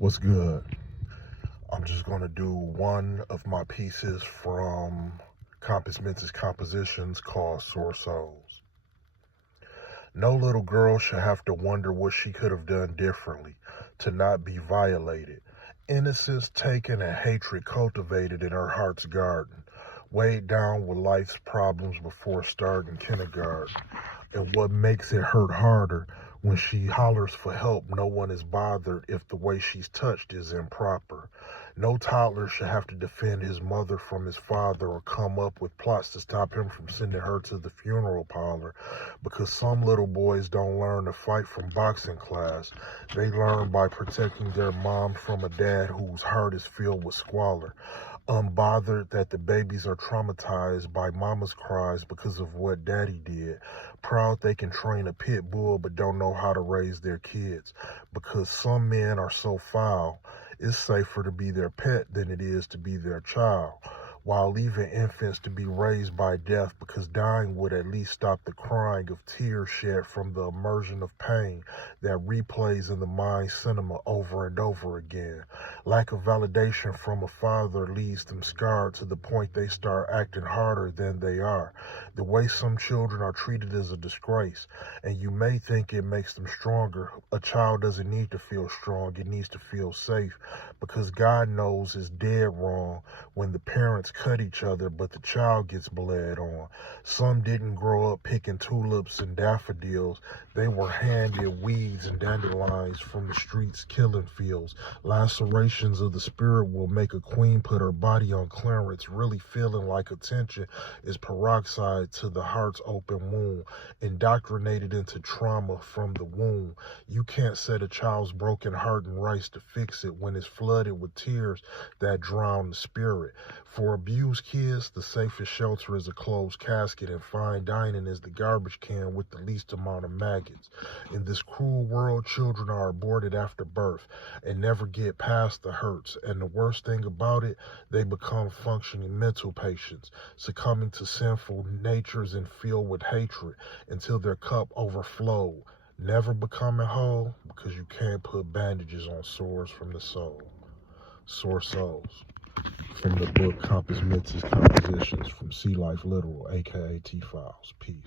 What's good? I'm just going to do one of my pieces from Compos Mentis Compositions called Sore Souls. No little girl should have to wonder what she could have done differently to not be violated. Innocence taken and hatred cultivated in her heart's garden, weighed down with life's problems before starting kindergarten. And what makes it hurt harder, when she hollers for help, no one is bothered if the way she's touched is improper. No toddler should have to defend his mother from his father or come up with plots to stop him from sending her to the funeral parlor, because some little boys don't learn to fight from boxing class. They learn by protecting their mom from a dad whose heart is filled with squalor. Unbothered that the babies are traumatized by mama's cries because of what daddy did. Proud they can train a pit bull but don't know how to raise their kids. Because some men are so foul, it's safer to be their pet than it is to be their child, while leaving infants to be raised by death, because dying would at least stop the crying of tears shed from the immersion of pain that replays in the mind cinema over and over again. Lack of validation from a father leaves them scarred to the point they start acting harder than they are. The way some children are treated is a disgrace, and you may think it makes them stronger. A child doesn't need to feel strong, it needs to feel safe, because God knows it's dead wrong when the parents cut each other but the child gets bled on. Some didn't grow up picking tulips and daffodils. They were handed weeds and dandelions from the streets killing fields. Lacerations of the spirit will make a queen put her body on clearance, really feeling like attention is peroxide to the heart's open wound, indoctrinated into trauma from the womb. You can't set a child's broken heart in rice to fix it when it's flooded with tears that drown the spirit. For abused kids, the safest shelter is a closed casket, and fine dining is the garbage can with the least amount of maggots. In this cruel world, children are aborted after birth and never get past the hurts. And the worst thing about it, they become functioning mental patients, succumbing to sinful natures and filled with hatred until their cup overflows, never becoming whole, because you can't put bandages on sores from the soul. Sore Souls. From the book Compos Mentis Compositions from Sea Life Literal, aka T Files. Peace.